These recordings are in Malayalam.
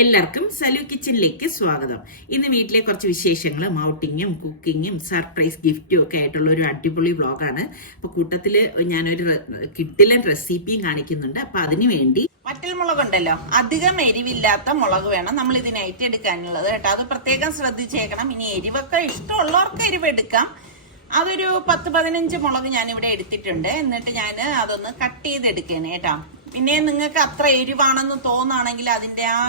എല്ലാവർക്കും സലു കിച്ചണിലേക്ക് സ്വാഗതം. ഇന്ന് വീട്ടിലെ കുറച്ച് വിശേഷങ്ങളും ഔട്ടിങ്ങും കുക്കിങ്ങും സർപ്രൈസ് ഗിഫ്റ്റും ഒക്കെ ആയിട്ടുള്ള ഒരു അടിപൊളി വ്ളോഗാണ്. അപ്പൊ കൂട്ടത്തില് ഞാനൊരു കിഡിലൻ റെസിപ്പിയും കാണിക്കുന്നുണ്ട്. അപ്പൊ അതിനു വേണ്ടി വറ്റൽ മുളകുണ്ടല്ലോ, അധികം എരിവില്ലാത്ത മുളക് വേണം നമ്മൾ ഇതിനായിട്ട് എടുക്കാനുള്ളത് കേട്ടോ. അത് പ്രത്യേകം ശ്രദ്ധിച്ചേക്കണം. ഇനി എരിവൊക്കെ ഇഷ്ടമുള്ളവർക്ക് എരിവ് എടുക്കാം. അതൊരു 10-15 മുളക് ഞാനിവിടെ എടുത്തിട്ടുണ്ട്. എന്നിട്ട് ഞാൻ അതൊന്ന് കട്ട് ചെയ്തെടുക്കേനെ കേട്ടോ. പിന്നെ നിങ്ങൾക്ക് അത്ര എരിവാണെന്ന് തോന്നുകയാണെങ്കിൽ അതിന്റെ ആ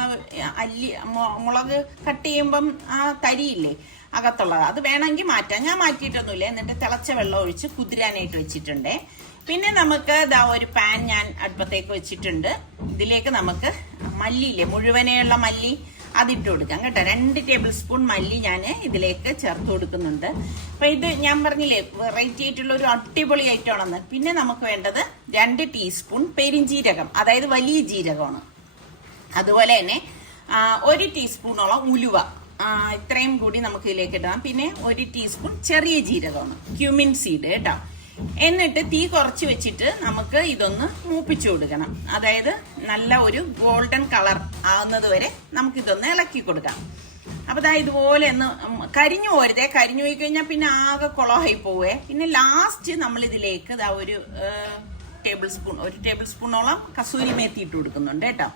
മുളക് കട്ട് ചെയ്യുമ്പം ആ തരിയില്ലേ അകത്തുള്ളത്, അത് വേണമെങ്കിൽ മാറ്റാം. ഞാൻ മാറ്റിയിട്ടൊന്നുമില്ല. എന്നിട്ട് തിളച്ച വെള്ളം ഒഴിച്ച് കുതിരാനായിട്ട് വെച്ചിട്ടുണ്ട്. പിന്നെ നമുക്ക് ഇതാ ഒരു പാൻ ഞാൻ അടുപ്പത്തേക്ക് വെച്ചിട്ടുണ്ട്. ഇതിലേക്ക് നമുക്ക് മല്ലിയില്ലേ, മുഴുവനെയുള്ള മല്ലി, അതിട്ട് കൊടുക്കാം കേട്ടോ. 2 ടേബിൾ സ്പൂൺ മല്ലി ഞാൻ ഇതിലേക്ക് ചേർത്ത് കൊടുക്കുന്നുണ്ട്. അപ്പൊ ഇത് ഞാൻ പറഞ്ഞില്ലേ വെറൈറ്റി ആയിട്ടുള്ള ഒരു അടിപൊളി ഐറ്റം ആണെന്ന്. പിന്നെ നമുക്ക് വേണ്ടത് 2 ടീസ്പൂൺ പെരിഞ്ജീരകം, അതായത് വലിയ ജീരകമാണ്. അതുപോലെ തന്നെ 1 ടീസ്പൂണോളം ഉലുവ, ഇത്രയും കൂടി നമുക്ക് ഇതിലേക്ക് ഇടാം. പിന്നെ 1 ടീസ്പൂൺ ചെറിയ ജീരകമാണ്, ക്യൂമിൻ സീഡ് കേട്ടോ. എന്നിട്ട് തീ കുറച്ച് വെച്ചിട്ട് നമുക്ക് ഇതൊന്ന് മൂപ്പിച്ചു കൊടുക്കണം. അതായത് നല്ല ഒരു ഗോൾഡൻ കളർ ആവുന്നത് വരെ നമുക്ക് ഇതൊന്ന് ഇളക്കി കൊടുക്കാം. അപ്പൊ ദാ ഇതുപോലെ ഒന്ന് കരിഞ്ഞു പോരുതേ. കരിഞ്ഞു പോയി കഴിഞ്ഞാൽ പിന്നെ ആകെ കുളമായി പോവേ. പിന്നെ ലാസ്റ്റ് നമ്മൾ ഇതിലേക്ക് ദാ ഒരു ടേബിൾ സ്പൂണോളം കസൂരി മേത്തി ഇട്ട് കൊടുക്കുന്നുണ്ട് കേട്ടോ.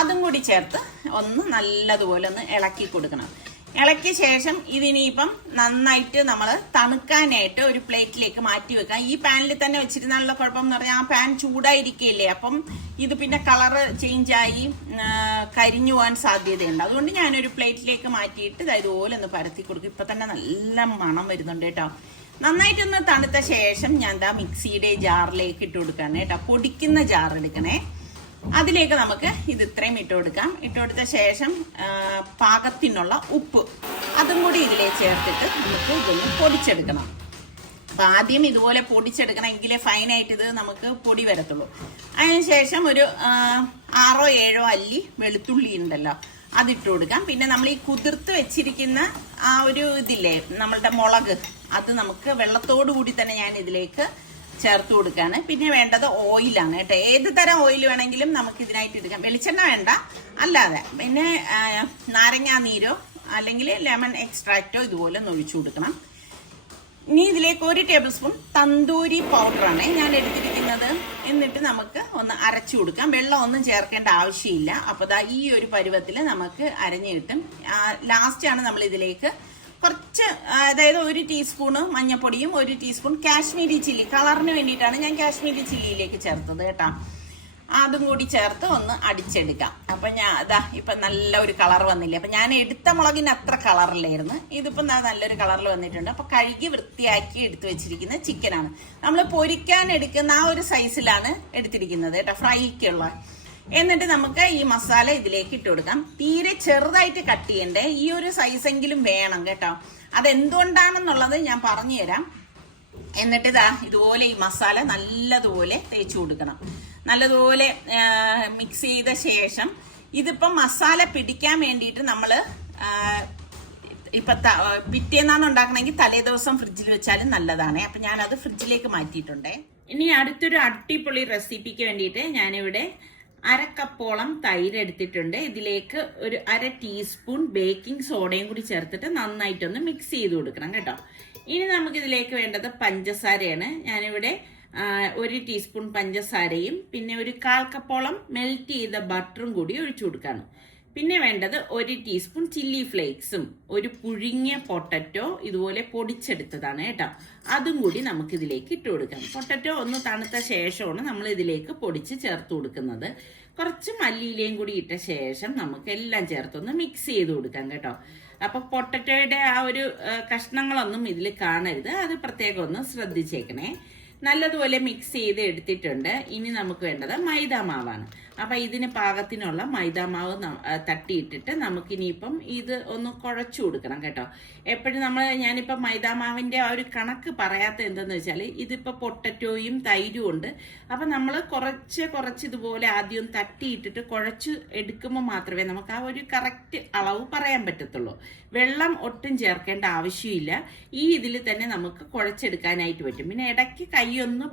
അതും കൂടി ചേർത്ത് ഒന്ന് നല്ലതുപോലെ ഒന്ന് ഇളക്കി കൊടുക്കണം. ഇളക്കിയ ശേഷം ഇതിനിപ്പം നന്നായിട്ട് നമ്മൾ തണുക്കാനായിട്ട് ഒരു പ്ലേറ്റിലേക്ക് മാറ്റി വെക്കാം. ഈ പാനിൽ തന്നെ വെച്ചിരുന്നാലുള്ള കുഴപ്പം എന്ന് പറഞ്ഞാൽ ആ പാൻ ചൂടായിരിക്കില്ലേ, അപ്പം ഇത് പിന്നെ കളറ് ചേഞ്ച് ആയി കരിഞ്ഞു പോകാൻ സാധ്യതയുണ്ട്. അതുകൊണ്ട് ഞാനൊരു പ്ലേറ്റിലേക്ക് മാറ്റിയിട്ട് ഇതുപോലെ ഒന്ന് പരത്തി കൊടുക്കും. ഇപ്പൊ തന്നെ നല്ല മണം വരുന്നുണ്ട് കേട്ടോ. നന്നായിട്ടൊന്ന് തണുത്ത ശേഷം ഞാൻ മിക്സിയുടെ ജാറിലേക്ക് ഇട്ട് കൊടുക്കാണ് കേട്ടോ. പൊടിക്കുന്ന ജാർ എടുക്കണേ. അതിലേക്ക് നമുക്ക് ഇത് ഇത്രയും ഇട്ട് കൊടുക്കാം. ഇട്ട് കൊടുത്ത ശേഷം പാകത്തിനുള്ള ഉപ്പ് അതും കൂടി ഇതിലേക്ക് ചേർത്തിട്ട് നമുക്ക് ഇതൊന്ന് പൊടിച്ചെടുക്കണം. അപ്പൊ ആദ്യം ഇതുപോലെ പൊടിച്ചെടുക്കണം, എങ്കിലേ ഫൈനായിട്ട് ഇത് നമുക്ക് പൊടി വരത്തുള്ളൂ. അതിനുശേഷം ഒരു 6-7 അല്ലി വെളുത്തുള്ളി ഉണ്ടല്ലോ, അതിട്ട് കൊടുക്കാം. പിന്നെ നമ്മൾ ഈ കുതിർത്ത് വെച്ചിരിക്കുന്ന ആ ഒരു ഇതില്ലേ നമ്മളുടെ മുളക്, അത് നമുക്ക് വെള്ളത്തോടു കൂടി തന്നെ ഞാൻ ഇതിലേക്ക് ചേർത്ത് കൊടുക്കാണ്. പിന്നെ വേണ്ടത് ഓയിലാണ് കേട്ടോ. ഏത് തരം ഓയിൽ വേണമെങ്കിലും നമുക്ക് ഇതിനായിട്ട് എടുക്കാം. വെളിച്ചെണ്ണ വേണ്ട, അല്ലാതെ പിന്നെ നാരങ്ങാ നീരോ അല്ലെങ്കിൽ ലെമൺ എക്സ്ട്രാക്റ്റോ ഇതുപോലെ ഒന്ന് ഒഴിച്ചു കൊടുക്കണം. ഇനി ഇതിലേക്ക് 1 ടേബിൾ സ്പൂൺ തന്തൂരി പൗഡറാണ് ഞാൻ എടുത്തിരിക്കുന്നത്. എന്നിട്ട് നമുക്ക് ഒന്ന് അരച്ചു കൊടുക്കാം. വെള്ളം ഒന്നും ചേർക്കേണ്ട ആവശ്യമില്ല. അപ്പോൾ ദാ ഈ ഒരു പരുവത്തിൽ നമുക്ക് അരഞ്ഞു കിട്ടും. ലാസ്റ്റാണ് നമ്മൾ ഇതിലേക്ക് കുറച്ച്, അതായത് 1 ടീസ്പൂണ് മഞ്ഞപ്പൊടിയും 1 ടീസ്പൂൺ കാശ്മീരി ചില്ലി, കളറിന് വേണ്ടിയിട്ടാണ് ഞാൻ കാശ്മീരി ചില്ലിയിലേക്ക് ചേർത്തത് കേട്ടോ. അതും കൂടി ചേർത്ത് ഒന്ന് അടിച്ചെടുക്കാം. അപ്പൊ ഞാൻ ഇപ്പൊ നല്ല ഒരു കളർ വന്നില്ലേ. അപ്പൊ ഞാൻ എടുത്ത മുളകിന് അത്ര കളറിലായിരുന്നു. ഇതിപ്പോ നല്ലൊരു കളറിൽ വന്നിട്ടുണ്ട്. അപ്പൊ കഴുകി വൃത്തിയാക്കി എടുത്തു വെച്ചിരിക്കുന്ന ചിക്കനാണ്. നമ്മൾ പൊരിക്കാൻ എടുക്കുന്ന ആ ഒരു സൈസിലാണ് എടുത്തിരിക്കുന്നത് കേട്ടോ, ഫ്രൈക്കുള്ള. എന്നിട്ട് നമുക്ക് ഈ മസാല ഇതിലേക്ക് ഇട്ട് കൊടുക്കാം. തീരെ ചെറുതായിട്ട് കട്ട് ചെയ്യണ്ടേ, ഈ ഒരു സൈസെങ്കിലും വേണം കേട്ടോ. അതെന്തുകൊണ്ടാണെന്നുള്ളത് ഞാൻ പറഞ്ഞു തരാം. എന്നിട്ട് ഇതുപോലെ ഈ മസാല നല്ലതുപോലെ തേച്ചു കൊടുക്കണം. നല്ലതുപോലെ മിക്സ് ചെയ്ത ശേഷം ഇതിപ്പം മസാല പിടിക്കാൻ വേണ്ടിയിട്ട് നമ്മള് ഇപ്പൊ പിറ്റേന്നാണ് ഉണ്ടാക്കണമെങ്കിൽ തലേ ദിവസം ഫ്രിഡ്ജിൽ വെച്ചാലും നല്ലതാണ്. അപ്പൊ ഞാൻ അത് ഫ്രിഡ്ജിലേക്ക് മാറ്റിയിട്ടുണ്ടേ. ഇനി അടുത്തൊരു അടിപൊളി റെസിപ്പിക്ക് വേണ്ടിയിട്ട് ഞാനിവിടെ 1/2 കപ്പോളം തൈര് എടുത്തിട്ടുണ്ട്. ഇതിലേക്ക് ഒരു 1/2 ടീസ്പൂൺ ബേക്കിംഗ് സോഡയും കൂടി ചേർത്തിട്ട് നന്നായിട്ടൊന്ന് മിക്സ് ചെയ്ത് കൊടുക്കണം കേട്ടോ. ഇനി നമുക്ക് ഇതിലേക്ക് വേണ്ടത് പഞ്ചസാരയാണ്. ഞാനിവിടെ 1 ടീസ്പൂൺ പഞ്ചസാരയും പിന്നെ ഒരു 1/4 കപ്പോളം മെൽറ്റ് ചെയ്ത ബട്ടറും കൂടി ഒഴിച്ചു കൊടുക്കാണ്. പിന്നെ വേണ്ടത് 1 ടീസ്പൂൺ ചില്ലി ഫ്ലേക്സും ഒരു പുഴുങ്ങിയ പൊട്ടറ്റോ ഇതുപോലെ പൊടിച്ചെടുത്തതാണ് കേട്ടോ. അതും കൂടി നമുക്ക് ഇതിലേക്ക് ഇട്ട് കൊടുക്കാം. പൊട്ടറ്റോ ഒന്ന് തണുത്ത ശേഷമാണ് നമ്മൾ ഇതിലേക്ക് പൊടിച്ച് ചേർത്ത് കൊടുക്കുന്നത്. കുറച്ച് മല്ലിയിലയും കൂടി ഇട്ട ശേഷം നമുക്ക് എല്ലാം ചേർത്തൊന്ന് മിക്സ് ചെയ്ത് കൊടുക്കാം കേട്ടോ. അപ്പൊ പൊട്ടറ്റോയുടെ ആ ഒരു കഷ്ണങ്ങളൊന്നും ഇതിൽ കാണരുത്, അത് പ്രത്യേകം ഒന്ന് ശ്രദ്ധിച്ചേക്കണേ. നല്ലതുപോലെ മിക്സ് ചെയ്ത് എടുത്തിട്ടുണ്ട്. ഇനി നമുക്ക് വേണ്ടത് മൈദാമാവാണ്. അപ്പൊ ഇതിന് പാകത്തിനുള്ള മൈദാമാവ് തട്ടിയിട്ടിട്ട് നമുക്കിനിയിപ്പം ഇത് ഒന്ന് കുഴച്ചു കൊടുക്കണം കേട്ടോ. എപ്പോഴും ഞാനിപ്പോ മൈദാമാവിന്റെ ആ ഒരു കണക്ക് പറയാത്ത എന്തെന്ന് വെച്ചാൽ ഇതിപ്പോ പൊട്ടറ്റോയും തൈരും ഉണ്ട്. അപ്പൊ നമ്മൾ കുറച്ച് ഇതുപോലെ ആദ്യം തട്ടിയിട്ടിട്ട് കുഴച്ച് എടുക്കുമ്പോൾ മാത്രമേ നമുക്ക് ആ ഒരു കറക്റ്റ് അളവ് പറയാൻ പറ്റത്തുള്ളൂ. വെള്ളം ഒട്ടും ചേർക്കേണ്ട ആവശ്യമില്ല. ഈ ഇതിൽ തന്നെ നമുക്ക് കുഴച്ചെടുക്കാനായിട്ട് പറ്റും. പിന്നെ ഇടയ്ക്ക് കൈ ഒന്ന്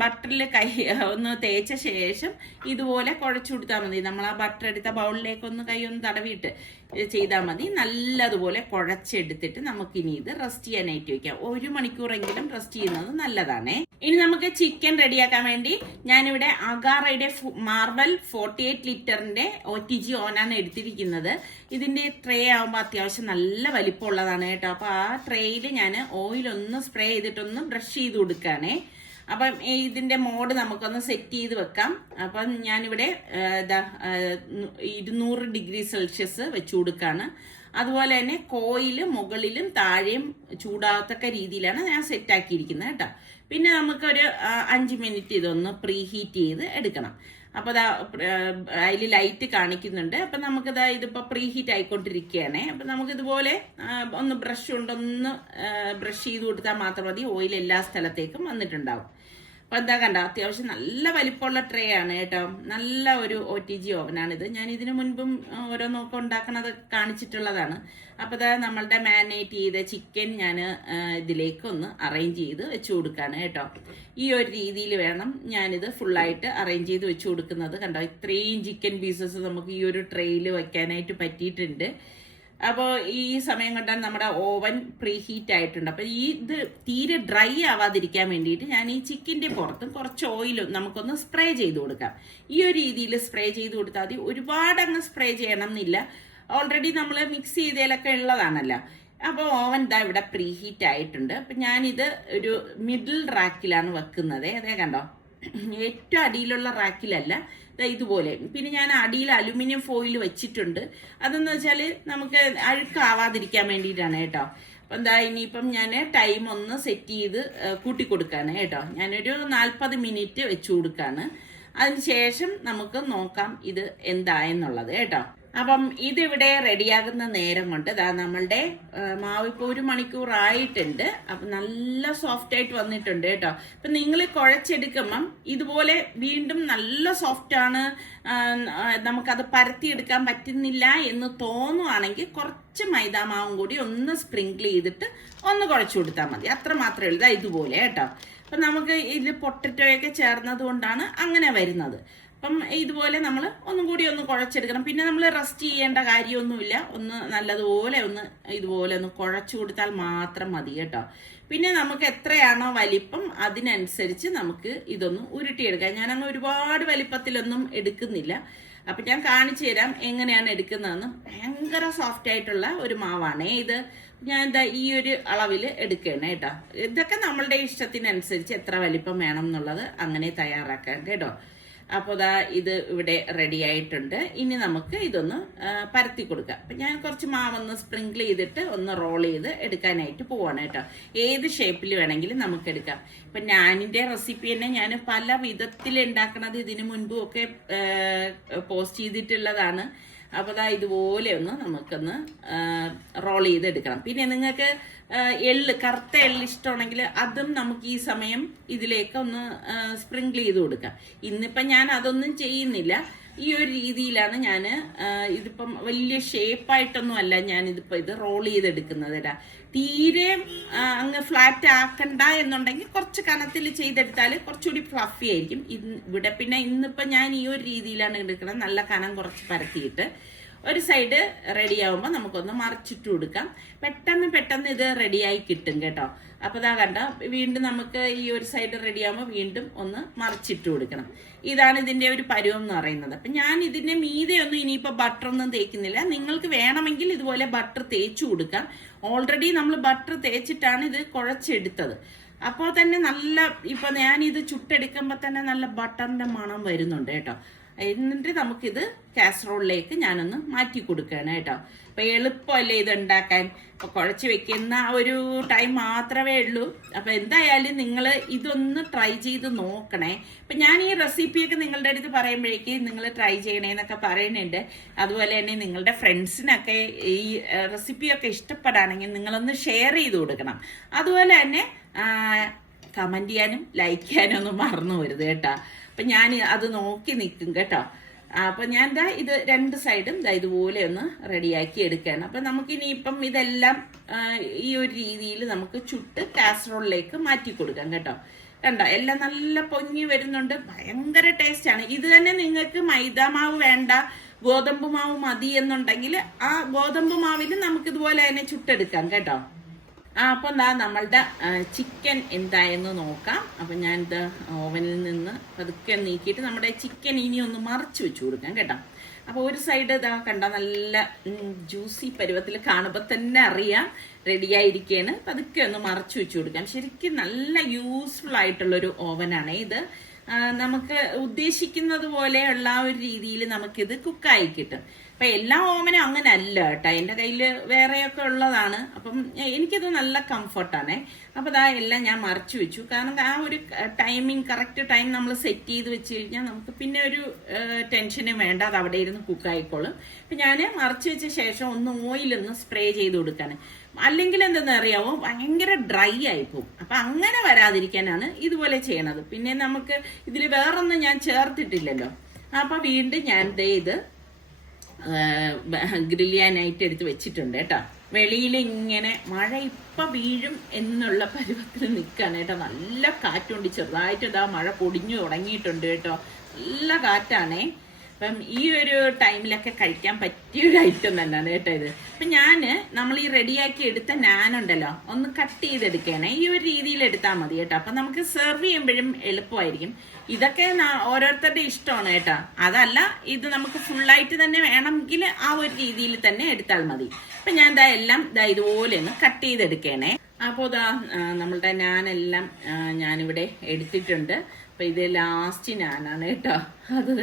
ബട്ടറിൽ കൈ ഒന്ന് തേച്ച ശേഷം ഇതുപോലെ കുഴച്ചു കൊടുത്താൽ മതി. നമ്മൾ ആ ബട്ടർ എടുത്ത ബൗളിലേക്ക് ഒന്ന് കൈ ഒന്ന് തടവിയിട്ട് ചെയ്താൽ മതി. നല്ലതുപോലെ കുഴച്ചെടുത്തിട്ട് നമുക്കിനി ഇത് റെസ്റ്റ് ചെയ്യാനായിട്ട് വെക്കാം. 1 മണിക്കൂറെങ്കിലും റെസ്റ്റ് ചെയ്യുന്നത് നല്ലതാണ്. ഇനി നമുക്ക് ചിക്കൻ റെഡിയാക്കാൻ വേണ്ടി ഞാനിവിടെ അഗാറയുടെ മാർബൽ 48 ലിറ്ററിന്റെ OTG ഓനാണ് എടുത്തിരിക്കുന്നത്. ഇതിന്റെ ട്രേ ആകുമ്പോൾ അത്യാവശ്യം നല്ല വലിപ്പമുള്ളതാണ് കേട്ടോ. അപ്പൊ ആ ട്രേയിൽ ഞാൻ ഓയിലൊന്ന് സ്പ്രേ ചെയ്തിട്ടൊന്ന് ബ്രഷ് ചെയ്ത് കൊടുക്കാനേ. അപ്പം ഇതിന്റെ മോഡ് നമുക്കൊന്ന് സെറ്റ് ചെയ്ത് വെക്കാം. അപ്പം ഞാനിവിടെ 200 ഡിഗ്രി സെൽഷ്യസ് വെച്ചു കൊടുക്കാണ്. അതുപോലെ തന്നെ കോയില് മുകളിലും താഴെയും ചൂടാകത്തക്ക രീതിയിലാണ് ഞാൻ സെറ്റ് ആക്കിയിരിക്കുന്നത് കേട്ടോ. പിന്നെ നമുക്കൊരു 5 മിനിറ്റ് ഇതൊന്ന് പ്രീ ഹീറ്റ് ചെയ്ത് എടുക്കണം. അപ്പോൾ അതിൽ ലൈറ്റ് കാണിക്കുന്നുണ്ട്. അപ്പം നമുക്കിതാ ഇതിപ്പോൾ പ്രീ ഹീറ്റ് ആയിക്കൊണ്ടിരിക്കുകയാണേ. അപ്പം നമുക്കിതുപോലെ ഒന്ന് ബ്രഷ് കൊണ്ടൊന്ന് ബ്രഷ് ചെയ്ത് കൊടുത്താൽ മാത്രം മതി. ഓയിൽ എല്ലാ സ്ഥലത്തേക്കും വന്നിട്ടുണ്ടാവും. അപ്പം എന്താ കണ്ട, അത്യാവശ്യം നല്ല വലിപ്പമുള്ള ട്രേ ആണ് കേട്ടോ. നല്ല ഒരു OTG ഓവനാണിത്. ഞാൻ ഇതിനു മുൻപും ഓരോന്നൊക്കെ ഉണ്ടാക്കണത് കാണിച്ചിട്ടുള്ളതാണ്. അപ്പോൾ ഇതാ നമ്മളുടെ മാരിനേറ്റ് ചെയ്ത ചിക്കൻ ഞാൻ ഇതിലേക്ക് ഒന്ന് അറേഞ്ച് ചെയ്ത് വെച്ച് കൊടുക്കുകയാണ് കേട്ടോ. ഈ ഒരു രീതിയിൽ വേണം ഞാനിത് ഫുള്ളായിട്ട് അറേഞ്ച് ചെയ്ത് വെച്ച് കൊടുക്കുന്നത്. കണ്ടോ, ഇത്രയും ചിക്കൻ പീസസ് നമുക്ക് ഈ ഒരു ട്രേയിൽ വയ്ക്കാനായിട്ട് പറ്റിയിട്ടുണ്ട്. അപ്പോൾ ഈ സമയം കൊണ്ടാണ് നമ്മുടെ ഓവൻ പ്രീ ഹീറ്റ് ആയിട്ടുണ്ട്. അപ്പോൾ ഇത് തീരെ ഡ്രൈ ആവാതിരിക്കാൻ വേണ്ടിയിട്ട് ഞാൻ ഈ ചിക്കൻ്റെ പുറത്തും കുറച്ച് ഓയിൽ നമുക്കൊന്ന് സ്പ്രേ ചെയ്ത് കൊടുക്കാം. ഈ ഒരു രീതിയിൽ സ്പ്രേ ചെയ്ത് കൊടുത്താൽ മതി. ഒരുപാട് അങ്ങ് സ്പ്രേ ചെയ്യണം എന്നില്ല. ഓൾറെഡി നമ്മൾ മിക്സ് ചെയ്തതിലൊക്കെ ഉള്ളതാണല്ലോ. അപ്പോൾ ഓവൻ ഇതാ ഇവിടെ പ്രീ ഹീറ്റ് ആയിട്ടുണ്ട്. അപ്പം ഞാനിത് ഒരു മിഡിൽ റാക്കിലാണ് വെക്കുന്നത്. അതേ കണ്ടോ, ഏറ്റവും അടിയിലുള്ള റാക്കിലല്ല, ഇതുപോലെ. പിന്നെ ഞാൻ അടിയിൽ അലുമിനിയം ഫോയിൽ വെച്ചിട്ടുണ്ട്. അതെന്ന് വെച്ചാൽ നമുക്ക് അഴുക്കാവാതിരിക്കാൻ വേണ്ടിയിട്ടാണ് കേട്ടോ. അപ്പം എന്താ ഇനിയിപ്പം ഞാൻ ടൈം ഒന്ന് സെറ്റ് ചെയ്ത് കൂട്ടി കൊടുക്കുകയാണ് കേട്ടോ. ഞാനൊരു 40 മിനിറ്റ് വെച്ചു കൊടുക്കുകയാണ്. അതിനുശേഷം നമുക്ക് നോക്കാം ഇത് എന്തായെന്നുള്ളത് കേട്ടോ. അപ്പം ഇതിവിടെ റെഡിയാകുന്ന നേരം കൊണ്ട് നമ്മളുടെ മാവ് ഇപ്പോൾ 1 മണിക്കൂറായിട്ടുണ്ട്. അപ്പം നല്ല സോഫ്റ്റ് ആയിട്ട് വന്നിട്ടുണ്ട് കേട്ടോ. അപ്പം നിങ്ങൾ കുഴച്ചെടുക്കുമ്പം ഇതുപോലെ വീണ്ടും നല്ല സോഫ്റ്റാണ്, നമുക്കത് പരത്തിയെടുക്കാൻ പറ്റുന്നില്ല എന്ന് തോന്നുവാണെങ്കിൽ കുറച്ച് മൈദാമാവും കൂടി ഒന്ന് സ്പ്രിങ്കിൾ ചെയ്തിട്ട് ഒന്ന് കുഴച്ചു കൊടുത്താൽ മതി. അത്ര മാത്രമേ ഉള്ളൂ. ഇതുപോലെ കേട്ടോ. അപ്പം നമുക്ക് ഇതിൽ പൊട്ടറ്റോയൊക്കെ ചേർന്നത് കൊണ്ടാണ് അങ്ങനെ വരുന്നത്. അപ്പം ഇതുപോലെ നമ്മൾ ഒന്നും കൂടി ഒന്ന് കുഴച്ചെടുക്കണം. പിന്നെ നമ്മൾ റെസ്റ്റ് ചെയ്യേണ്ട കാര്യമൊന്നുമില്ല. ഒന്ന് നല്ലതുപോലെ ഒന്ന് ഇതുപോലെ ഒന്ന് കുഴച്ചു കൊടുത്താൽ മാത്രം മതി കേട്ടോ. പിന്നെ നമുക്ക് എത്രയാണോ വലിപ്പം അതിനനുസരിച്ച് നമുക്ക് ഇതൊന്ന് ഉരുട്ടിയെടുക്കാം. ഞാനങ്ങ് ഒരുപാട് വലിപ്പത്തിലൊന്നും എടുക്കുന്നില്ല. അപ്പം ഞാൻ കാണിച്ചു തരാം എങ്ങനെയാണ് എടുക്കുന്നതെന്ന്. ഭയങ്കര സോഫ്റ്റ് ആയിട്ടുള്ള ഒരു മാവാണേ ഇത്. ഞാൻ എന്താ ഈ ഒരു അളവിൽ എടുക്കണം കേട്ടോ. ഇതൊക്കെ നമ്മളുടെ ഇഷ്ടത്തിനനുസരിച്ച് എത്ര വലിപ്പം വേണം എന്നുള്ളത് അങ്ങനെ തയ്യാറാക്കാൻ കേട്ടോ. അപ്പോൾ ഇത് ഇവിടെ റെഡി ആയിട്ടുണ്ട്. ഇനി നമുക്ക് ഇതൊന്ന് പരത്തി കൊടുക്കാം. അപ്പം ഞാൻ കുറച്ച് മാവൊന്ന് സ്പ്രിങ്കിൾ ചെയ്തിട്ട് ഒന്ന് റോൾ ചെയ്ത് എടുക്കാനായിട്ട് പോവാണ് കേട്ടോ. ഏത് ഷേപ്പിൽ വേണമെങ്കിലും നമുക്ക് എടുക്കാം. ഇപ്പം ഞാനിൻ്റെ റെസിപ്പി തന്നെ ഞാൻ പല വിധത്തിൽ ഉണ്ടാക്കണത് ഇതിനു മുൻപും ഒക്കെ പോസ്റ്റ് ചെയ്തിട്ടുള്ളതാണ്. അപ്പോൾ ഇതുപോലെ ഒന്ന് നമുക്കൊന്ന് റോൾ ചെയ്തെടുക്കണം. പിന്നെ നിങ്ങൾക്ക് കറുത്ത എള്ള് ഇഷ്ടമാണെങ്കിൽ അതും നമുക്ക് ഈ സമയം ഇതിലേക്ക് ഒന്ന് സ്പ്രിങ്കിൾ ചെയ്ത് കൊടുക്കാം. ഇന്നിപ്പം ഞാൻ അതൊന്നും ചെയ്യുന്നില്ല. ഈ ഒരു രീതിയിലാണ് ഞാൻ ഇതിപ്പം വലിയ ഷേപ്പായിട്ടൊന്നും അല്ല ഞാനിതിപ്പോൾ ഇത് റോൾ ചെയ്തെടുക്കുന്നത് കേട്ടോ. തീരെ അങ്ങ് ഫ്ലാറ്റ് ആക്കണ്ട എന്നുണ്ടെങ്കിൽ കുറച്ച് കനത്തിൽ ചെയ്തെടുത്താൽ കുറച്ചുകൂടി ഫ്ലഫി ആയിരിക്കും. ഇവിടെ പിന്നെ ഇന്നിപ്പം ഞാൻ ഈ ഒരു രീതിയിലാണ് എടുക്കുന്നത്. നല്ല കനം കുറച്ച് പരത്തിയിട്ട് ഒരു സൈഡ് റെഡി ആവുമ്പോൾ നമുക്കൊന്ന് മറിച്ചിട്ട് കൊടുക്കാം. പെട്ടെന്ന് ഇത് റെഡിയായി കിട്ടും കേട്ടോ. അപ്പോൾ കണ്ട വീണ്ടും നമുക്ക് ഈ ഒരു സൈഡ് റെഡി ആവുമ്പോൾ വീണ്ടും ഒന്ന് മറിച്ചിട്ട് കൊടുക്കണം. ഇതാണ് ഇതിൻ്റെ ഒരു പരുവം എന്ന് പറയുന്നത്. അപ്പം ഞാൻ ഇതിൻ്റെ മീതെയൊന്നും ഇനിയിപ്പോൾ ബട്ടറൊന്നും തേക്കുന്നില്ല. നിങ്ങൾക്ക് വേണമെങ്കിൽ ഇതുപോലെ ബട്ടർ തേച്ചു കൊടുക്കാം. ഓൾറെഡി നമ്മൾ ബട്ടർ തേച്ചിട്ടാണ് ഇത് കുഴച്ചെടുത്തത്. അപ്പോൾ തന്നെ നല്ല ഇപ്പം ഞാനിത് ചുട്ടെടുക്കുമ്പോൾ തന്നെ നല്ല ബട്ടറിൻ്റെ മണം വരുന്നുണ്ട് കേട്ടോ. എന്നിട്ട് നമുക്കിത് കാസറോളിലേക്ക് ഞാനൊന്ന് മാറ്റി കൊടുക്കുകയാണ് കേട്ടോ. അപ്പം എളുപ്പമല്ലേ ഇത് ഉണ്ടാക്കാൻ. അപ്പോൾ കുഴച്ച് വെക്കുന്ന ഒരു ടൈം മാത്രമേ ഉള്ളൂ. അപ്പോൾ എന്തായാലും നിങ്ങൾ ഇതൊന്ന് ട്രൈ ചെയ്ത് നോക്കണേ. അപ്പം ഞാൻ ഈ റെസിപ്പിയൊക്കെ നിങ്ങളുടെ അടുത്ത് പറയുമ്പോഴേക്ക് നിങ്ങൾ ട്രൈ ചെയ്യണേന്നൊക്കെ പറയുന്നുണ്ട്. അതുപോലെ തന്നെ നിങ്ങളുടെ ഫ്രണ്ട്സിനൊക്കെ ഈ റെസിപ്പിയൊക്കെ ഇഷ്ടപ്പെടുകയാണെങ്കിൽ നിങ്ങളൊന്ന് ഷെയർ ചെയ്ത് കൊടുക്കണം. അതുപോലെ തന്നെ കമൻറ്റ് ചെയ്യാനും ലൈക്ക് ചെയ്യാനും ഒന്നും മറന്നു വരുത് കേട്ടോ. അപ്പം ഞാൻ അത് നോക്കി നിൽക്കും കേട്ടോ. അപ്പൊ ഞാൻ ദാ ഇത് 2 സൈഡും ദാ ഇതുപോലെ ഒന്ന് റെഡിയാക്കി എടുക്കുകയാണ്. അപ്പൊ നമുക്കിനിയിപ്പം ഇതെല്ലാം ഈ ഒരു രീതിയിൽ നമുക്ക് ചുട്ട് കാസറോളിലേക്ക് മാറ്റി കൊടുക്കാം കേട്ടോ. കണ്ടോ, എല്ലാം നല്ല പൊങ്ങി വരുന്നുണ്ട്, ഭയങ്കര ടേസ്റ്റ് ആണ്. ഇത് തന്നെ നിങ്ങൾക്ക് മൈദാമാവ് വേണ്ട, ഗോതമ്പ് മാവ് മതി എന്നുണ്ടെങ്കിൽ ആ ഗോതമ്പ് മാവിൽ നമുക്ക് ഇതുപോലെ തന്നെ ചുട്ടെടുക്കാം കേട്ടോ. അപ്പൊ എന്താ നമ്മളുടെ ചിക്കൻ എന്തായെന്ന് നോക്കാം. അപ്പൊ ഞാൻ ഇത് ഓവനിൽ നിന്ന് പതുക്കെ നീക്കിയിട്ട് നമ്മുടെ ചിക്കൻ ഇനി ഒന്ന് മറിച്ച് വെച്ച് കൊടുക്കാം കേട്ടോ. അപ്പൊ ഒരു സൈഡ് ഇതാ കണ്ട നല്ല ജ്യൂസി പരുവത്തിൽ കാണുമ്പോൾ തന്നെ അറിയാം റെഡിയായിരിക്കുകയാണ്. പതുക്കെ ഒന്ന് മറിച്ച് വെച്ച് കൊടുക്കാം. ശരിക്കും നല്ല യൂസ്ഫുൾ ആയിട്ടുള്ളൊരു ഓവനാണ് ഇത്. നമുക്ക് ഉദ്ദേശിക്കുന്നത് പോലെയുള്ള ആ ഒരു രീതിയിൽ നമുക്കിത് കുക്കായി കിട്ടും. അപ്പൊ എല്ലാ ഓവനും അങ്ങനെ അല്ല കേട്ടോ, എൻ്റെ കയ്യിൽ വേറെയൊക്കെ ഉള്ളതാണ്. അപ്പം എനിക്കിത് നല്ല കംഫർട്ടാണ്. അപ്പൊ ഇതാ എല്ലാം ഞാൻ മറിച്ചു വെച്ചു. കാരണം ആ ഒരു ടൈമിങ് കറക്റ്റ് ടൈം നമ്മൾ സെറ്റ് ചെയ്ത് വെച്ച് കഴിഞ്ഞാൽ നമുക്ക് പിന്നെ ഒരു ടെൻഷനും വേണ്ട, അത് അവിടെ ഇരുന്ന് കുക്കായിക്കോളും. അപ്പൊ ഞാൻ മറിച്ചു വെച്ച ശേഷം ഒന്ന് ഓയിലൊന്ന് സ്പ്രേ ചെയ്ത് കൊടുക്കാൻ. അല്ലെങ്കിൽ എന്തെന്ന് അറിയാവോ, ഭയങ്കര ഡ്രൈ ആയി പോകും. അപ്പൊ അങ്ങനെ വരാതിരിക്കാനാണ് ഇതുപോലെ ചെയ്യണത്. പിന്നെ നമുക്ക് ഇതിൽ വേറൊന്നും ഞാൻ ചേർത്തിട്ടില്ലല്ലോ. അപ്പൊ വീണ്ടും ഞാൻ ഇത് ഗ്രില്ല് ചെയ്യാനായിട്ട് എടുത്ത് വെച്ചിട്ടുണ്ട് കേട്ടോ. വെളിയിൽ ഇങ്ങനെ മഴ ഇപ്പൊ വീഴും എന്നുള്ള പരുവത്തിൽ നിൽക്കാണ് കേട്ടോ. നല്ല കാറ്റുണ്ട്, ചെറുതായിട്ട് ഇതാ മഴ പൊടിഞ്ഞു തുടങ്ങിയിട്ടുണ്ട് കേട്ടോ. നല്ല കാറ്റാണേ. അപ്പം ഈ ഒരു ടൈമിലൊക്കെ കഴിക്കാൻ പറ്റിയ ഒരു ഐറ്റം തന്നെയാണ് കേട്ടോ ഇത്. അപ്പൊ നമ്മൾ ഈ റെഡിയാക്കി എടുത്ത നാനുണ്ടല്ലോ ഒന്ന് കട്ട് ചെയ്തെടുക്കണേ. ഈ ഒരു രീതിയിൽ എടുത്താൽ മതി കേട്ടോ. അപ്പൊ നമുക്ക് സെർവ് ചെയ്യുമ്പോഴും എളുപ്പമായിരിക്കും. ഇതൊക്കെ ഓരോരുത്തരുടെ ഇഷ്ടമാണ് കേട്ടോ. അതല്ല, ഇത് നമുക്ക് ഫുള്ളായിട്ട് തന്നെ വേണമെങ്കിൽ ആ ഒരു രീതിയിൽ തന്നെ എടുത്താൽ മതി. അപ്പൊ ഞാൻ എല്ലാം ഇതുപോലെ ഒന്ന് കട്ട് ചെയ്തെടുക്കണേ. അപ്പോൾ നമ്മളുടെ നാനെല്ലാം ഞാനിവിടെ എടുത്തിട്ടുണ്ട്. അപ്പൊ ഇത് ലാസ്റ്റ് ഞാനാണ് കേട്ടോ. അത്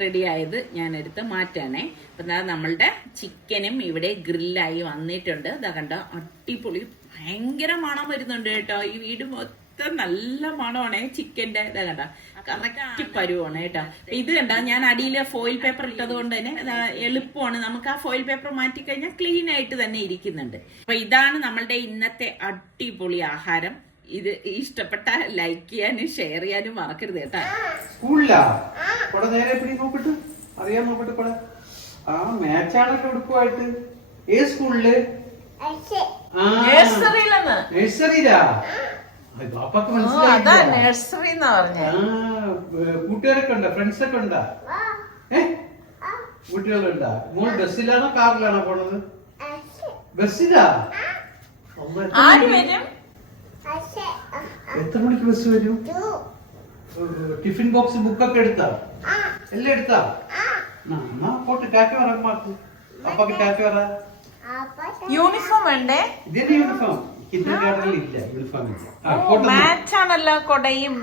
റെഡി ആയത് ഞാൻ എടുത്ത് മാറ്റാണേ. അപ്പൊ നമ്മളുടെ ചിക്കനും ഇവിടെ ഗ്രില്ലായി വന്നിട്ടുണ്ട്. ഇതാ കണ്ടോ, അടിപൊളി ഭയങ്കര മണം വരുന്നുണ്ട് കേട്ടോ. ഈ വീട് മൊത്തം നല്ല മണമാണേ ചിക്കൻ്റെ. ഇതാ കണ്ടോ, കറക്റ്റ് പരുവാണ് കേട്ടോ. ഇത് കണ്ടോ, ഞാൻ അടിയിൽ ഫോയിൽ പേപ്പർ ഇട്ടത് കൊണ്ട് തന്നെ എളുപ്പമാണ്. നമുക്ക് ആ ഫോയിൽ പേപ്പർ മാറ്റിക്കഴിഞ്ഞാൽ ക്ലീൻ ആയിട്ട് തന്നെ ഇരിക്കുന്നുണ്ട്. അപ്പൊ ഇതാണ് നമ്മളുടെ ഇന്നത്തെ അടിപൊളി ആഹാരം. ഇത് ഇഷ്ടപ്പെട്ട ലൈക്ക് ചെയ്യാനും ഷെയർ ചെയ്യാനും മറക്കരുത് കേട്ടോ. സ്കൂളിലാ നേരെ നോക്കിട്ട് അറിയാൻ നോക്കട്ടെ. ആ മാച്ചാണല്ലോ എടുക്കുവായിട്ട്. ഏത് സ്കൂളില്? നഴ്സറിയിലാ? ബാപ്പാക്ക് കൂട്ടുകാരൊക്കെ ഉണ്ടോ? ഫ്രണ്ട്സ് ഒക്കെ ഉണ്ടാ? കുട്ടികളുണ്ടാ? മോൾ ബസ്സിലാണോ കാറിലാണോ പോണത്? ബസ്സിലാ? എത്ര മണിക്ക് ബസ് വരും? ടിഫിൻ ബോക്സ് ബുക്കൊക്കെ എടുത്താ? എല്ലാം എടുത്താ? പോട്ട് ടാറ്റ പറ അമ്മക്ക്. അപ്പക്ക് ടാറ്റ പറ. യൂണിഫോം വേണ്ടേ? ഇതന്നെ യൂണിഫോം. കിൻഡർ ഗാർഡനിൽ ഇല്ല യൂണിഫോം. മാച്ച് ആണല്ലോ കൊടയും.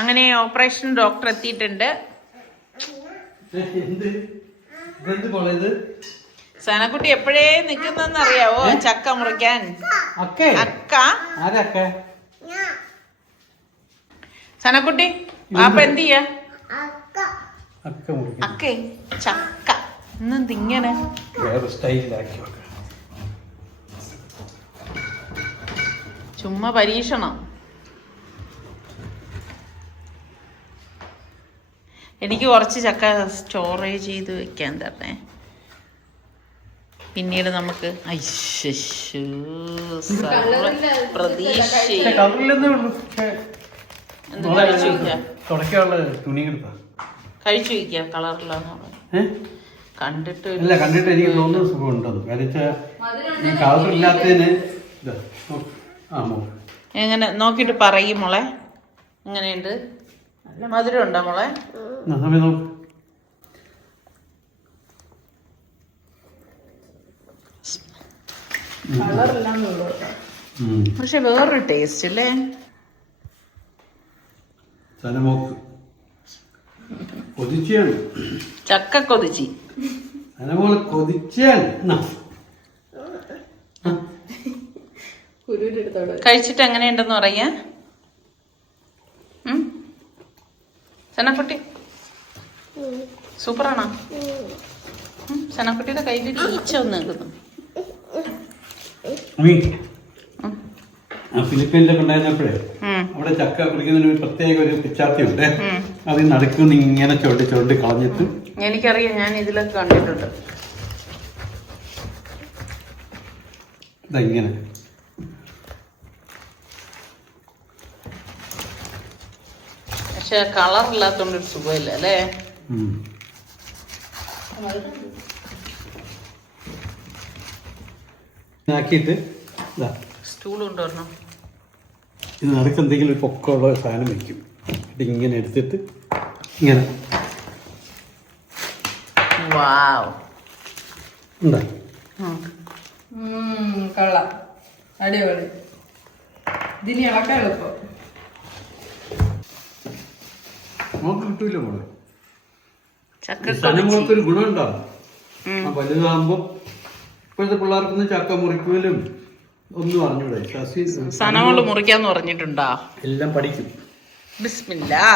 അങ്ങനെ ഓപ്പറേഷൻ ഡോക്ടർ എത്തിയിട്ടുണ്ട്. സനക്കുട്ടി എപ്പോഴേ നിക്കുന്നെന്ന് അറിയാവോ ചക്ക മുറിക്കാൻ? അക്ക സനക്കുട്ടി പാപ്പ എന്ത് ചെയ്യാ? അക്കേ ചക്ക ഇങ്ങനെ ചുമ്മാ പരീക്ഷണം. എനിക്ക് കുറച്ച് ചക്ക സ്റ്റോറേജ് ചെയ്ത് വെക്കാൻ തരണേ. പിന്നീട് നമുക്ക് പ്രതീക്ഷ കഴിച്ചു വയ്ക്കാം. കളറില്ലാന്ന് കണ്ടിട്ട് എനിക്ക് തോന്നുന്ന സുഖമുണ്ടോ? കളറില്ലാത്തതിന് എങ്ങനെ നോക്കിട്ട് പറയും മോളെ. എങ്ങനെയുണ്ട്? നല്ല മധുരം ഉണ്ടോ മോളെ? പക്ഷെ വേറൊരു ടേസ്റ്റ് അല്ലേ? ചക്ക കൊതിച്ചി കഴിച്ചിട്ട് എങ്ങനെയുണ്ടെന്ന് പറയാ സനക്കുട്ടി. സൂപ്പറാണോ? സനക്കുട്ടിയുടെ കയ്യിൽ ഈച്ച ഒന്ന് നിൽക്കുന്നു. ഫിലിപ്പീനിലൊക്കെ ഉണ്ടായിരുന്നപ്പോഴേ നമ്മുടെ ചക്ക കുടിക്കുന്നതിന് ഒരു പ്രത്യേക ഒരു പിച്ചാത്തി ഉണ്ട്. അത് നടുക്കുന്ന ഇങ്ങനെ ചുവട്ടി ചുവട്ടി കളഞ്ഞിട്ട്. എനിക്കറിയാം, ഞാൻ ഇതിലൊക്കെ കണ്ടിട്ടുണ്ട്. ഇങ്ങനെ പക്ഷെ കളർ ഇല്ലാത്തോണ്ടൊരു സുഖമില്ല അല്ലേ? ആക്കിയിട്ട് സ്റ്റൂൾ കൊണ്ടുവരണം. ഇത് നടുക്ക് എന്തെങ്കിലും ഒരു പൊക്കമുള്ള സാധനം വെക്കും. ഇങ്ങനെ എടുത്തിട്ട് ഇങ്ങനെ ഉണ്ടോ? കൊള്ളാം, അടിപൊളി. ഇതിന് ഇളക്കാൻ എളുപ്പം. നമുക്ക് കിട്ടൂല മോളെ. ഒരു ഗുണം ഉണ്ടാവും. വലുതാകുമ്പോ ഇപ്പോഴത്തെ പിള്ളേർക്കൊന്നും ചക്ക മുറിക്കലും ഒന്നും അറിഞ്ഞൂടെ. സനങ്ങള് മുറിക്കാന്ന് പറഞ്ഞിട്ടുണ്ടാ? എല്ലാം പഠിക്കും. ബിസ്മില്ലാ.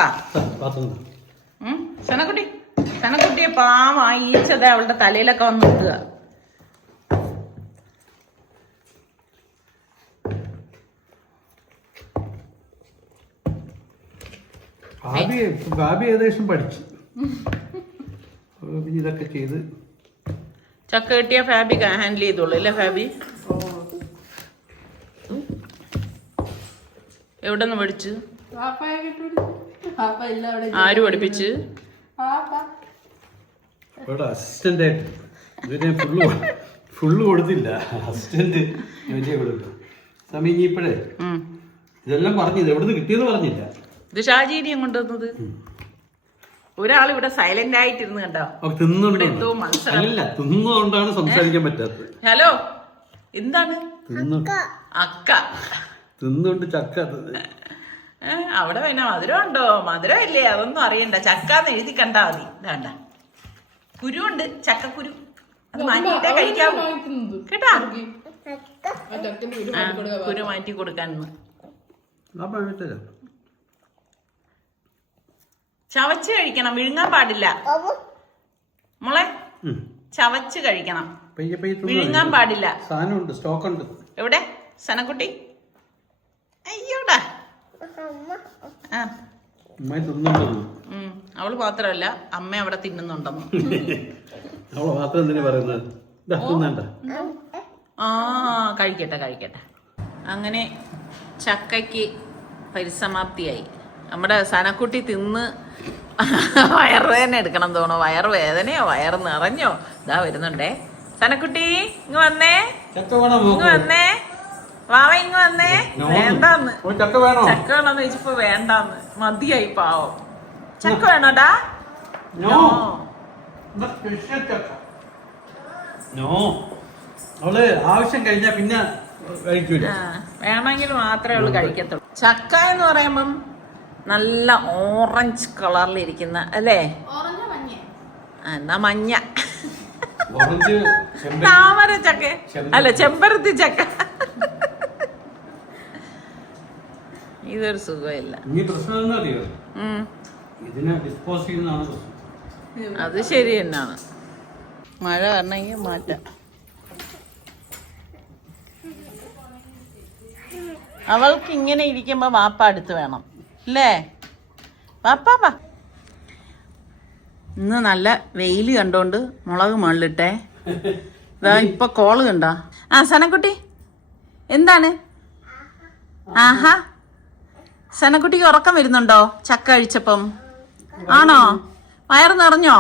സനക്കുട്ടിയെ പാവ ഈച്ചത അവളുടെ തലയിലൊക്കെ വന്ന് നിൽക്കുക. ഭാബി ഏകദേശം പഠിച്ചു. ഇതൊക്കെ ചെയ്ത് ചക്ക കിട്ടിയ ഫാബി ഹാൻഡിൽ ചെയ്തോളൂ അല്ലേ ഫാബി? എവിടെ നിന്ന് പഠിച്ചു? ആര് പഠിപ്പിച്ച്? അസിസ്റ്റന്റ് ആയിട്ട് ഇതിനെ ഫുള്ള് കൊടുത്തില്ല. അസിസ്റ്റന്റ് വലിയ കൊടുത്തു. സമയം ഇനിയിപ്പോഴേ ഇതെല്ലാം പറഞ്ഞില്ല. എവിടുന്ന് കിട്ടിയെന്ന് പറഞ്ഞില്ല. ഇത് ഷാജീനിയും കൊണ്ടുവന്നത്. ഒരാൾ ഇവിടെ സൈലന്റ് ആയിട്ടിരുന്ന് കണ്ടോ? തിന്നുകൊണ്ടാണ് സംസാരിക്കാൻ പറ്റാത്തത്. ഹലോ, എന്താണ് അക്ക തിന്നുകൊണ്ട് ചക്ക? അവിടെ പിന്നെ മധുരം ഉണ്ടോ? മധുരം ഇല്ലേ? അതൊന്നും അറിയണ്ട. ചക്കാന്ന് എഴുതി കണ്ടാ മതി. വേണ്ട, കുരുണ്ട്, ചക്കക്കുരു. അത് മാറ്റിയിട്ടേ കഴിക്കാവൂ കേട്ടാ. കുരു മാറ്റി കൊടുക്കാന്ന്. ചവച്ച് കഴിക്കണം, വിഴുങ്ങാൻ പാടില്ല മോളെ. ചവച്ച് കഴിക്കണം, വിഴുങ്ങാൻ പാടില്ല. എവിടെ സനക്കുട്ടി? അയ്യോടാ. അവള് മാത്രമല്ല, അമ്മ അവിടെ തിന്നുന്നുണ്ടെന്ന്. കഴിക്കട്ടെ. അങ്ങനെ ചക്കയ്ക്ക് പരിസമാപ്തിയായി. നമ്മുടെ സനക്കുട്ടി തിന്ന് വയറുവേദന എടുക്കണം തോന്നോ. വയറുവേദനയോ വയറ് നിറഞ്ഞോ? ഇതാ വരുന്നുണ്ടേ. സനക്കുട്ടി ഇങ്ങ് വന്നേ, വാവ ഇങ്ങ് വന്നേ. വേണ്ടാന്ന് ചക്ക വേണോന്ന് ചോദിച്ചപ്പോ വേണ്ടാന്ന്. മതിയായി പാവം. ചക്ക വേണോടാ? ആവശ്യം കഴിഞ്ഞാ പിന്നെ വേണമെങ്കിൽ മാത്രമേ അവള് കഴിക്കത്തുള്ളൂ. ചക്ക എന്ന് പറയുമ്പം നല്ല ഓറഞ്ച് കളറിലിരിക്കുന്ന അല്ലേ? എന്നാ മഞ്ഞ താമര ചക്ക അല്ല, ചെമ്പരത്തി ചക്ക. ഇതൊരു സുഖമില്ല. അത് ശരി തന്നെയാണ്. മഴ വരണമെങ്കിൽ മാറ്റാം. അവൾക്ക് ഇങ്ങനെ ഇരിക്കുമ്പോ വാപ്പ അടുത്ത് വേണം അല്ലേ? വാപ്പാ ഇന്ന് നല്ല വെയില് കണ്ടോണ്ട് മുളക് മുകളിലിട്ടേ. ഇപ്പൊ കോള് കണ്ടോ? സനക്കുട്ടി എന്താണ്? ആഹാ, സനക്കുട്ടിക്ക് ഉറക്കം വരുന്നുണ്ടോ ചക്ക കഴിച്ചപ്പം? ആണോ? വയറ് നിറഞ്ഞോ?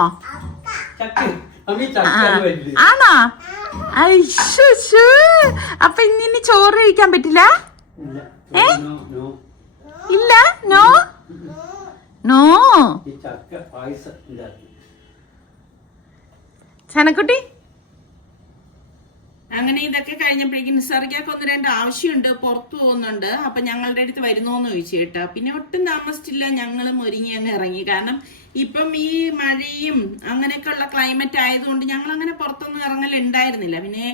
ആണോ? അപ്പൊ ഇനി ചോറ് കഴിക്കാൻ പറ്റില്ല? ഇല്ല, നോ നോ. സനക്കുട്ടി അങ്ങനെ ഇതൊക്കെ കഴിഞ്ഞപ്പോഴേക്കും നിസാർക്കൊക്കെ 1-2 ആവശ്യമുണ്ട്, പുറത്തു പോകുന്നുണ്ട്. അപ്പൊ ഞങ്ങളുടെ അടുത്ത് വരുന്നോന്ന് ചോദിച്ചു കേട്ടോ. പിന്നെ ഒട്ടും താമസിച്ചില്ല, ഞങ്ങളും ഒരുങ്ങി അങ്ങ് ഇറങ്ങി. കാരണം ഇപ്പം ഈ മഴയും അങ്ങനെയൊക്കെ ഉള്ള ക്ലൈമറ്റ് ആയതുകൊണ്ട് ഞങ്ങൾ അങ്ങനെ പുറത്തൊന്നും ഇറങ്ങലുണ്ടായിരുന്നില്ല. പിന്നെ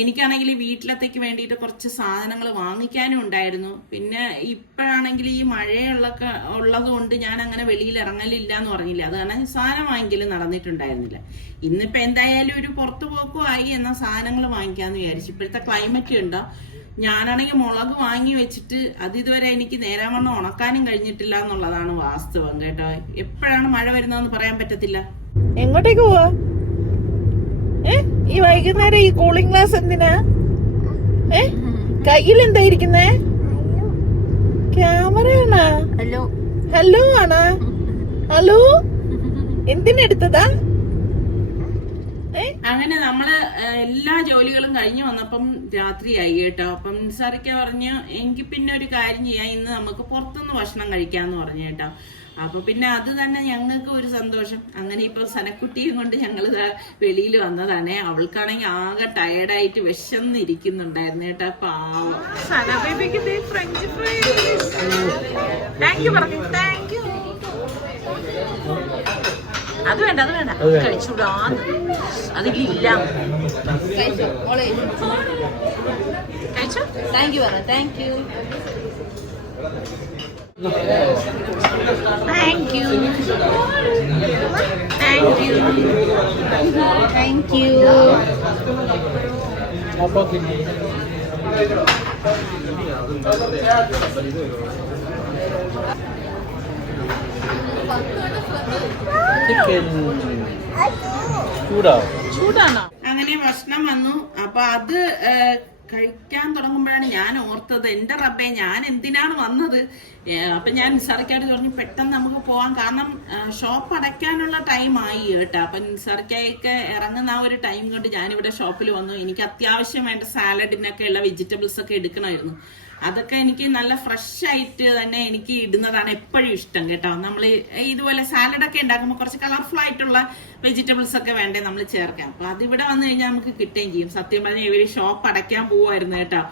എനിക്കാണെങ്കിൽ വീട്ടിലത്തേക്ക് വേണ്ടിയിട്ട് കുറച്ച് സാധനങ്ങൾ വാങ്ങിക്കാനും ഉണ്ടായിരുന്നു. പിന്നെ ഇപ്പോഴാണെങ്കിൽ ഈ മഴയുള്ളൊക്കെ ഉള്ളത് കൊണ്ട് ഞാൻ അങ്ങനെ വെളിയിൽ ഇറങ്ങലില്ല എന്ന് പറഞ്ഞില്ല. അത് കാരണം സാധനം വാങ്ങിക്കലും നടന്നിട്ടുണ്ടായിരുന്നില്ല. ഇന്നിപ്പോൾ എന്തായാലും ഒരു പുറത്തു പോക്കും ആയി, എന്നാൽ സാധനങ്ങൾ വാങ്ങിക്കാമെന്ന് വിചാരിച്ചു. ഇപ്പോഴത്തെ ക്ലൈമറ്റ് ഉണ്ടോ, ഞാനാണെങ്കിൽ മുളക് വാങ്ങി വെച്ചിട്ട് അത് ഇതുവരെ എനിക്ക് നേരാവണ്ണം ഉണക്കാനും കഴിഞ്ഞിട്ടില്ല എന്നുള്ളതാണ് വാസ്തവം കേട്ടോ. എപ്പോഴാണ് മഴ വരുന്നതെന്ന് പറയാൻ പറ്റത്തില്ല. എങ്ങോട്ടേക്ക് പോവാ? ഈ വൈകുന്നേരം ഈ കൂളിംഗ് ഗ്ലാസ് എന്തിനാ? കയ്യിൽ എന്താ ഇരിക്കുന്നേ? ക്യാമറയാണോ? ഹലോ ഹലോ ആണോ? ഹലോ എന്തിനെടുത്തതാ? അങ്ങനെ നമ്മള് എല്ലാ ജോലികളും കഴിഞ്ഞു വന്നപ്പം രാത്രിയായി കേട്ടോ. അപ്പം നിസാറിക്ക പറഞ്ഞു എനിക്ക് പിന്നെ ഒരു കാര്യം ചെയ്യാം, ഇന്ന് നമുക്ക് പുറത്തുനിന്ന് ഭക്ഷണം കഴിക്കാന്ന് പറഞ്ഞു കേട്ടോ. അപ്പൊ പിന്നെ അത് തന്നെ ഞങ്ങൾക്ക് ഒരു സന്തോഷം. അങ്ങനെ ഇപ്പൊ സനക്കുട്ടിയും കൊണ്ട് ഞങ്ങൾ വെളിയിൽ വന്നതാണേ. അവൾക്കാണെങ്കിൽ ആകെ ടയർഡായിട്ട് വിശന്നിരിക്കുന്നുണ്ടായിരുന്നു കേട്ടോ. പാവം. ഫ്രഞ്ച് ഫ്രൈസ് താങ്ക് യു പറഞ്ഞു. Thank you. അത് വേണ്ട, അത് വേണ്ട, കഴിച്ചൂടാ, അതിലില്ല. കഴിച്ചോ? താങ്ക് യു പറ. Thank you. Thank you. Thank you. Thank you. ചൂടാണോ? അങ്ങനെ ഭക്ഷണം വന്നു. അപ്പൊ അത് കഴിക്കാൻ തുടങ്ങുമ്പോഴാണ് ഞാൻ ഓർത്തത്, എന്റെ റബ്ബേ ഞാൻ എന്തിനാണ് വന്നത്. അപ്പൊ ഞാൻ നിസാറിക്കാട് പറഞ്ഞു പെട്ടെന്ന് നമുക്ക് പോവാം, കാരണം ഷോപ്പ് അടയ്ക്കാനുള്ള ടൈം ആയി കേട്ടോ. അപ്പൊ നിസാറിക്കൊക്കെ ഇറങ്ങുന്ന ആ ഒരു ടൈം കൊണ്ട് ഞാനിവിടെ ഷോപ്പിൽ വന്നു. എനിക്ക് അത്യാവശ്യം വേണ്ട സാലഡിനൊക്കെ ഉള്ള വെജിറ്റബിൾസ് ഒക്കെ എടുക്കണമായിരുന്നു. അതൊക്കെ എനിക്ക് നല്ല ഫ്രഷ് ആയിട്ട് തന്നെ എനിക്ക് ഇടുന്നതാണ് എപ്പോഴും ഇഷ്ടം കേട്ടോ. നമ്മൾ ഇതുപോലെ സാലഡൊക്കെ ഉണ്ടാക്കുമ്പോൾ കുറച്ച് കളർഫുൾ ആയിട്ടുള്ള വെജിറ്റബിൾസ് ഒക്കെ വേണ്ടേ നമ്മൾ ചേർക്കാം. അപ്പൊ അതിവിടെ വന്നു കഴിഞ്ഞാൽ നമുക്ക് കിട്ടുകയും ചെയ്യും. സത്യം പറഞ്ഞാൽ ഇവര് ഷോപ്പ് അടയ്ക്കാൻ പോവായിരുന്നു കേട്ടോ.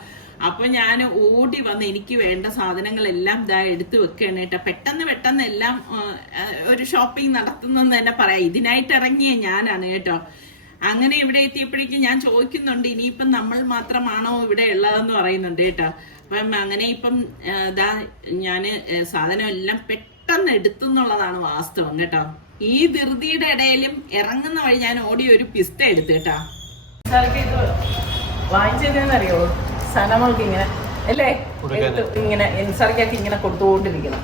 അപ്പൊ ഞാൻ ഓടി വന്ന് എനിക്ക് വേണ്ട സാധനങ്ങളെല്ലാം ഇതാ എടുത്തു വെക്കുകയാണ് കേട്ടോ. പെട്ടെന്ന് എല്ലാം ഒരു ഷോപ്പിംഗ് നടത്തുന്നെന്ന് തന്നെ പറയാം. ഇതിനായിട്ട് ഇറങ്ങിയ ഞാനാണ് കേട്ടോ. അങ്ങനെ ഇവിടെ എത്തിയപ്പോഴേക്കും ഞാൻ ചോദിക്കുന്നുണ്ട് ഇനിയിപ്പം നമ്മൾ മാത്രമാണോ ഇവിടെ ഉള്ളതെന്ന് പറയുന്നുണ്ട് കേട്ടോ. അപ്പം അങ്ങനെ ഇപ്പം ഇതാ ഞാന് സാധനം എല്ലാം പെട്ടെന്ന് എടുത്തുന്നുള്ളതാണ് വാസ്തവം കേട്ടോ. ഈ ധൃതിയുടെ ഇടയിലും ഇറങ്ങുന്ന വഴി ഞാൻ ഓടി ഒരു പിസ്ത എടുത്തു കേട്ടോ. വാങ്ങിച്ചതെന്നറിയോ? സനമൾക്ക് ഇങ്ങനെ അല്ലേ ഇങ്ങനെ എൻസർക്കൊക്കെ ഇങ്ങനെ കൊടുത്തുകൊണ്ടിരിക്കണം.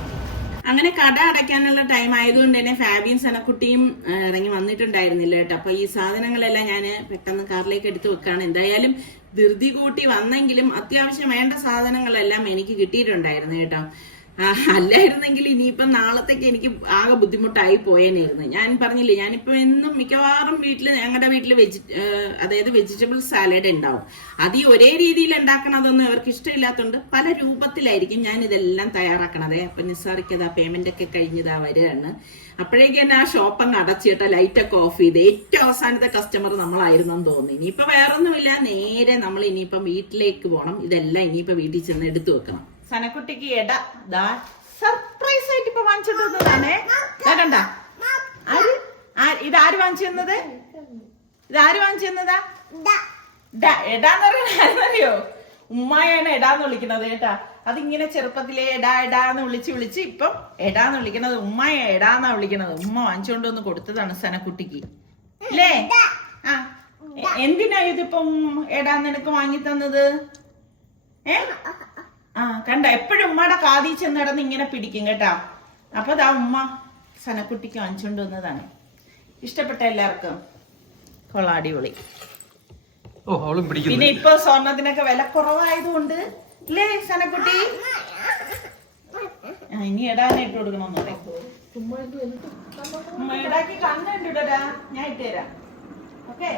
അങ്ങനെ കട അടയ്ക്കാനുള്ള ടൈം ആയതുകൊണ്ട് തന്നെ ഫാബിയും സനക്കുട്ടിയും ഇറങ്ങി വന്നിട്ടുണ്ടായിരുന്നില്ല കേട്ടോ. അപ്പൊ ഈ സാധനങ്ങളെല്ലാം ഞാൻ പെട്ടെന്ന് കാറിലേക്ക് എടുത്തു വെക്കാണ്. എന്തായാലും ധൃതി കൂട്ടി വന്നെങ്കിലും അത്യാവശ്യം വേണ്ട സാധനങ്ങളെല്ലാം എനിക്ക് കിട്ടിയിട്ടുണ്ടായിരുന്നു കേട്ടോ. അല്ലായിരുന്നെങ്കിൽ ഇനിയിപ്പം നാളത്തേക്ക് എനിക്ക് ആകെ ബുദ്ധിമുട്ടായി പോയേനായിരുന്നു. ഞാൻ പറഞ്ഞില്ലേ, ഞാനിപ്പോ എന്നും മിക്കവാറും ഞങ്ങളുടെ വീട്ടിൽ അതായത് വെജിറ്റബിൾ സാലഡ് ഉണ്ടാവും. അത് ഈ ഒരേ രീതിയിൽ ഉണ്ടാക്കണതൊന്നും ഇവർക്ക് ഇഷ്ടമില്ലാത്തതുകൊണ്ട് പല രൂപത്തിലായിരിക്കും ഞാൻ ഇതെല്ലാം തയ്യാറാക്കണത്. അപ്പൊ നിസാറിക്കതാ പേയ്മെന്റ് ഒക്കെ കഴിഞ്ഞതാ വരികയാണ്. അപ്പോഴേക്കും തന്നെ ആ ഷോപ്പ് അങ്ങ് അടച്ചിട്ട ലൈറ്റൊക്കെ ഓഫ് ചെയ്ത് ഏറ്റവും അവസാനത്തെ കസ്റ്റമർ നമ്മളായിരുന്നെന്ന് തോന്നി. ഇനിയിപ്പോ വേറൊന്നുമില്ല, നേരെ നമ്മൾ ഇനിയിപ്പം വീട്ടിലേക്ക് പോകണം. ഇതെല്ലാം ഇനിയിപ്പോ വീട്ടിൽ ചെന്ന് എടുത്തു വെക്കണം. സനക്കുട്ടിക്ക് സർപ്രൈസ് ആയിട്ട് ഇപ്പൊ വാങ്ങിച്ചിട്ട് വന്നതാണേ. കണ്ട ഇതാര് വാങ്ങിച്ചു തന്നത്? ഇതാര് വാങ്ങിച്ചു തന്നതാ? എടാന്ന് പറയുന്നറിയോ? ഉമ്മായാണ് എടാന്ന് വിളിക്കുന്നത് കേട്ടാ. അതിങ്ങനെ ചെറുപ്പത്തിലെ എടാന്ന് വിളിച്ച് ഇപ്പം എടാന്ന് വിളിക്കണത് ഉമ്മയെ എടാന്നാ വിളിക്കണത്. ഉമ്മ വാങ്ങിച്ചോണ്ട് വന്ന് കൊടുത്തതാണ് സനക്കുട്ടിക്ക് അല്ലേ? ആ എന്തിനാ ഇതിപ്പം എടാന്ന് എനിക്ക് വാങ്ങി തന്നത്? കണ്ട എപ്പോഴും ഉമ്മയുടെ കാതി ചെന്ന് കിടന്ന് ഇങ്ങനെ പിടിക്കും കേട്ടാ. അപ്പൊ അതാ ഉമ്മ സനക്കുട്ടിക്ക് വാങ്ങിച്ചോണ്ട് വന്നതാണ്. ഇഷ്ടപ്പെട്ട എല്ലാവർക്കും? കൊള്ളാം, അടിപൊളി. പിന്നെ ഇപ്പൊ സ്വർണത്തിനൊക്കെ വില കുറവായതുകൊണ്ട് അല്ലേ സനക്കുട്ടി? ഇനി ഇടാനായിട്ട് കൊടുക്കണമെന്ന് പറയും. ഇടാക്കി കണ്ടുണ്ടാ, ഞാൻ ഇട്ടുതരാം. ഓക്കെ.